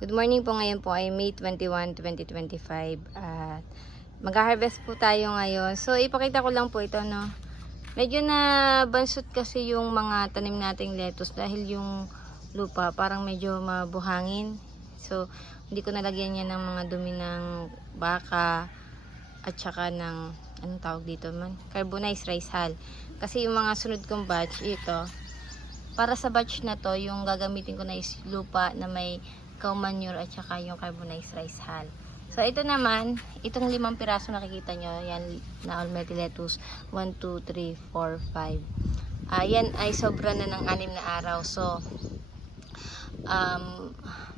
Good morning po, ngayon po ay May 21, 2025 at mag-harvest po tayo ngayon. So ipakita ko lang po ito, no. Medyo na bansot kasi yung mga tanim nating lettuce dahil yung lupa parang medyo mabuhangin. So hindi ko nalagyan niya ng mga dumi ng baka at saka ng anong tawag dito man, carbonized rice hull. Kasi yung mga sunod kong batch ito, para sa batch na to, yung gagamitin ko na is lupa na may cow manure at saka yung carbonized rice hull. So ito naman, itong 5 piraso nakikita nyo, yan na Olmete lettuce, 1, 2, 3, 4, 5. Yan ay sobra na ng 6 na araw. So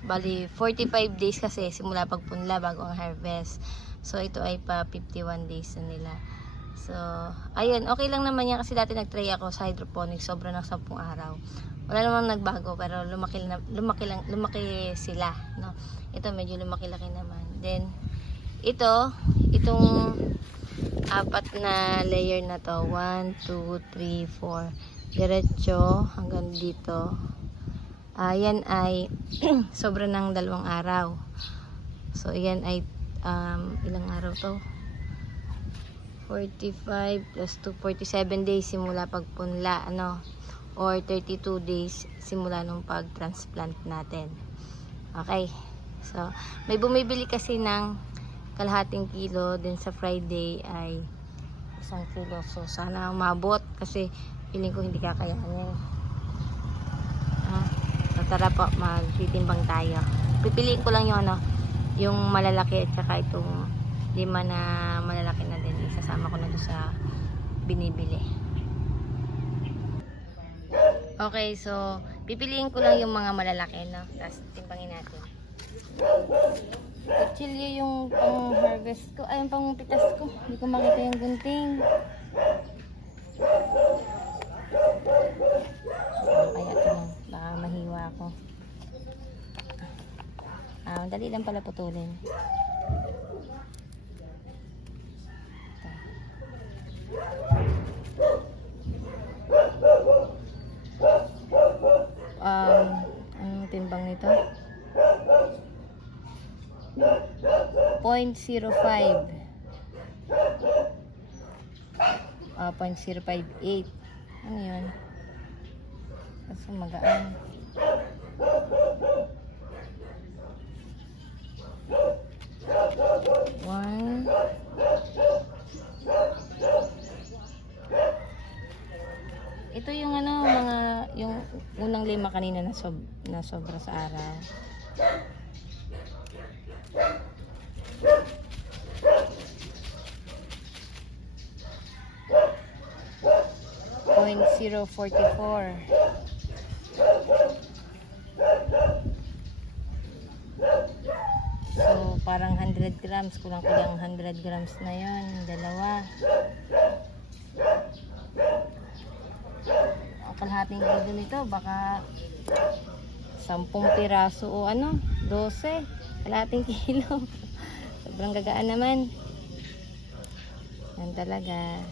bali 45 days kasi simula pagpunla bago ang harvest. So ito ay pa 51 days na nila. So ayun, okay lang naman yan kasi dati nagtry ako sa hydroponics, sobra ng 10 araw. Wala namang nagbago pero lumaki sila, no. Ito medyo lumaki-laki naman. Then itong 4 na layer na to, 1, 2, 3, 4, diretso hanggang dito. Yan ay sobra ng 2 araw. So yan ay ilang araw to? 45 plus 2, 47 days simula pagpunla, ano, or 32 days simula nung pag-transplant natin. Okay, so may bumibili kasi ng kalahating kilo, din sa Friday ay 1 kilo. So sana umabot kasi feeling ko hindi kakayanin. So tara po, magtitimbang tayo. Pipiliin ko lang yung ano, yung malalaki at saka itong 5 na malalaki na din, isasama ko na doon sa binibili. Okay, so pipiliin ko lang yung mga malalaki, no? Tapos timbangin natin. Kutsilyo yung pang harvest ko, ay yung pang pitas ko. Hindi ko makita yung gunting. Kaya ito lang, baka mahiwa ako. Dali lang pala putulin. Anong timbang nito? 0.05 0.058. Ano yun? Kasi magaan. One. Ito yung ano, yung unang 5 kanina na sobra sa araw. .044. So parang 100 grams, kulang-kulang 100 grams na yon, dalawa. Ang kalahating kilo nito baka 10 piraso o ano, 12, kalahating kilo. Sobrang gagaan naman. Yan talaga.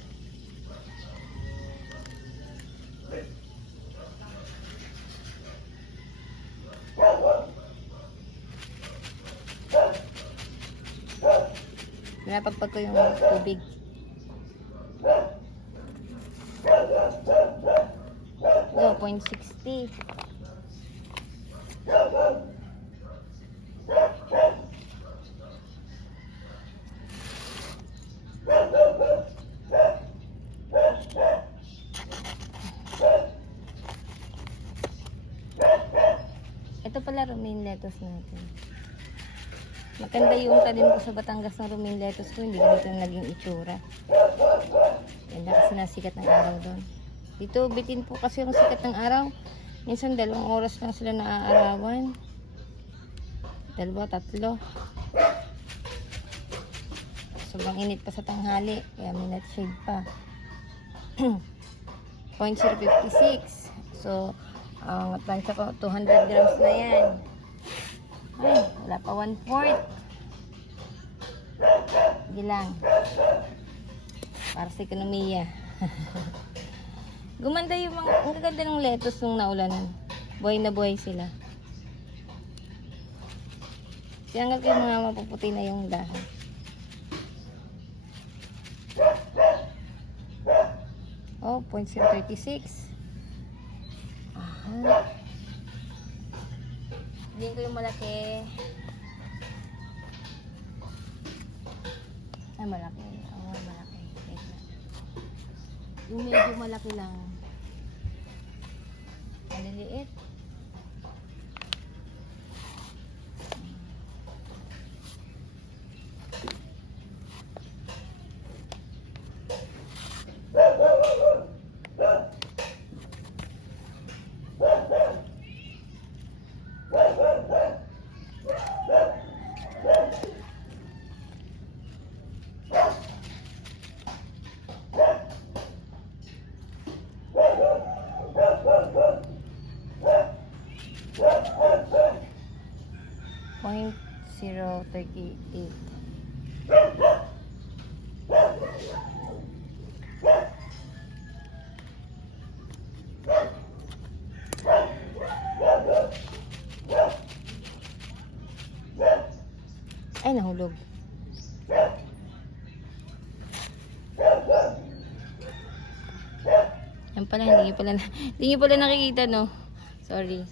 Pinapagpag ko yung tubig. So, 0.60. Ito pala romaine lettuce natin. Maganda yung tanim ko sa Batangas ng romaine lettuce ko, hindi ganito na naging itsura. Ganda kasi nasikat ng araw doon. Dito bitin po kasi yung sikat ng araw. Minsan 2 oras lang sila naaarawan. 2, 3. Sobrang init pa sa tanghali, kaya may net shade pa. 0.056. So ang plancha ko 200 grams na yan. Ay, wala pa 1/4. Hindi lang. Para sa ekonomiya. Gumanda yung mga, ang gaganda ng lettuce nung naulanan. Buhay na buhay sila. Tinanggal ko yung mga mapuputi na yung dahon. Oh, 0.036. Aha. Hindi ko yung malaki. Ay, malaki. Oh, malaki. Wait lang. Yung medyo malaki lang. Maliliit. Point 038. Ay, nahulog. Yan pala, hindi niyo pala nakikita, no? Sorry.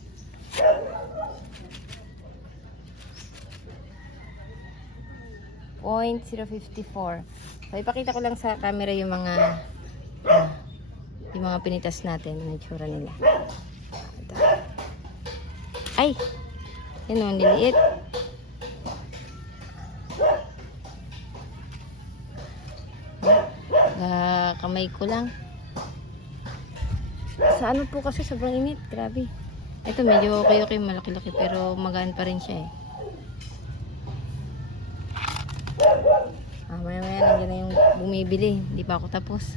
Point 054. So, ipakita ko lang sa camera yung mga pinitas natin, yung itsura nila. Ito. Ay! Yan o, niliit. Kamay ko lang. Sa ano po kasi sobrang init, grabe. Ito medyo okay, malaki-laki, pero magaan pa rin siya eh. Maya-maya nandiyan na yung bumibili. Hindi pa ako tapos.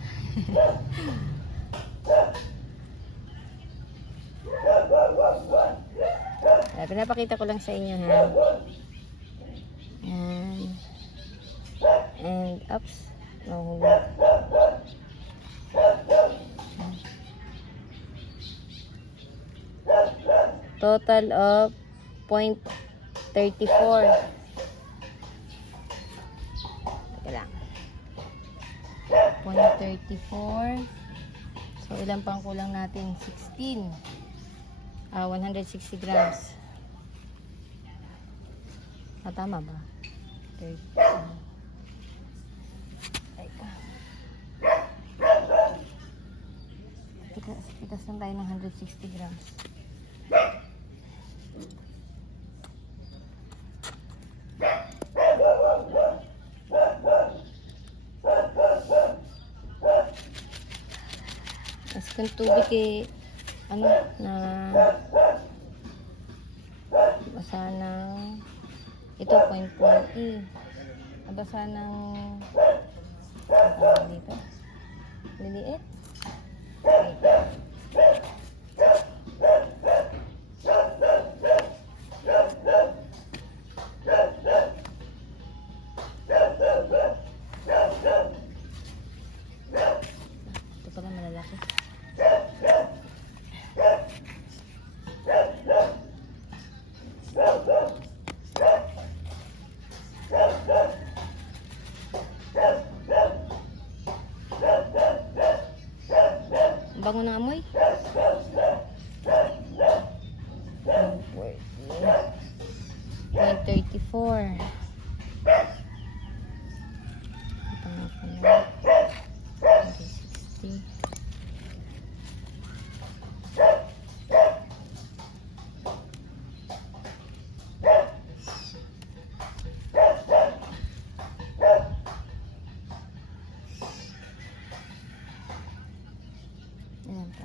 Pinapakita ko lang sa inyo, ha. Yan. And ups. Nahulog. Total of 0.34. Teka lang. 0.34. So, ilan pang kulang natin? 16. 160 grams. Tama ba? 30. Pitas lang tayo ng 160 grams. As kung tubig eh, ano, na basa ng ito, 0.40. Nabasa ng dito. Liliit. Ito pala malalaki. Bango ng amoy. 0.34. Ayan pa.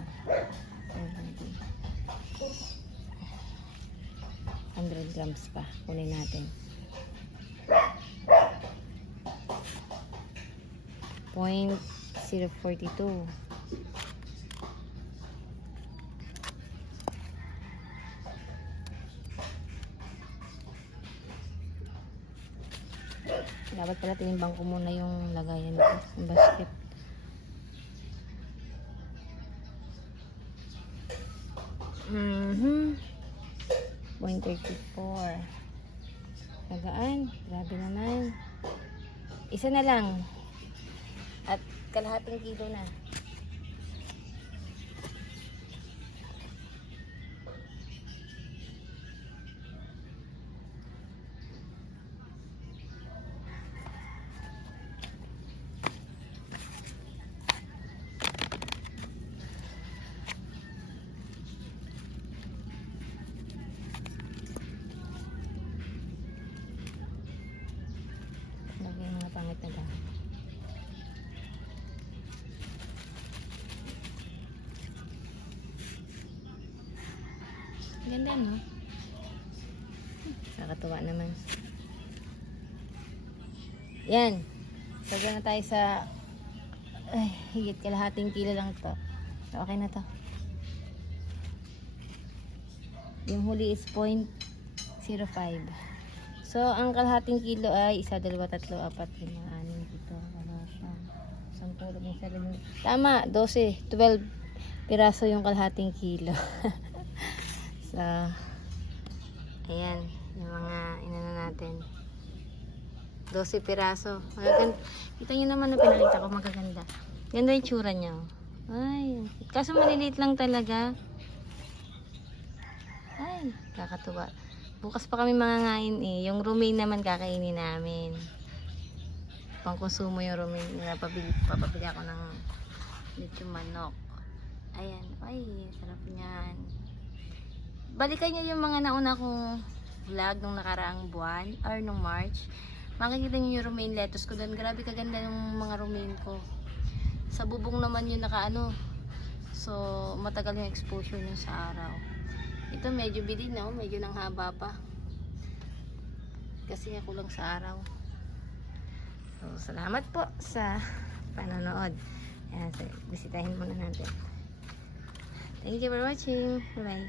100 grams pa. Kunin natin. 0.042. Dapat pala tinimbang ko muna yung lagayan nito. Yung basket. Mm-hmm. 0.34. Nagaan. Grabe naman. Isa na lang. At kalahating kilo na. Lagyan mga pangit na dahon. Ganda, no? Nakakatuwa naman. Yan. Sabi na tayo sa higit kalahating kilo lang to. So, okay na to. Yung huli is 0.05. So, ang kalahating kilo ay 1, 2, 3, 4, 5, 6, 7, 8, 9, 10. Tama, 12, 12 piraso yung kalahating kilo. So, ayan, yung mga inano natin. 12 piraso. Kita nyo naman na pinakita ko, magaganda. Ganda yung tsura niya. Ay, kaso maliliit lang talaga. Ay, kakatuwa. Bukas pa kami mangangain eh. Yung romaine naman kakainin namin. Pangkonsumo yung romaine. Papabili ako ng lechon manok. Ayan. Ay, sarap niyan. Balikan nyo yung mga nauna kong vlog nung nakaraang buwan or nung March. Makikita nyo yung romaine lettuce ko doon. Grabe kaganda yung mga romaine ko. Sa bubong naman yung nakaano. So, matagal yung exposure niya sa araw. Ito medyo bilid na, medyo nang haba pa. Kasi ako lang sa araw. So, salamat po sa panonood. Ayan, so, bisitahin muna natin. Thank you for watching. Bye.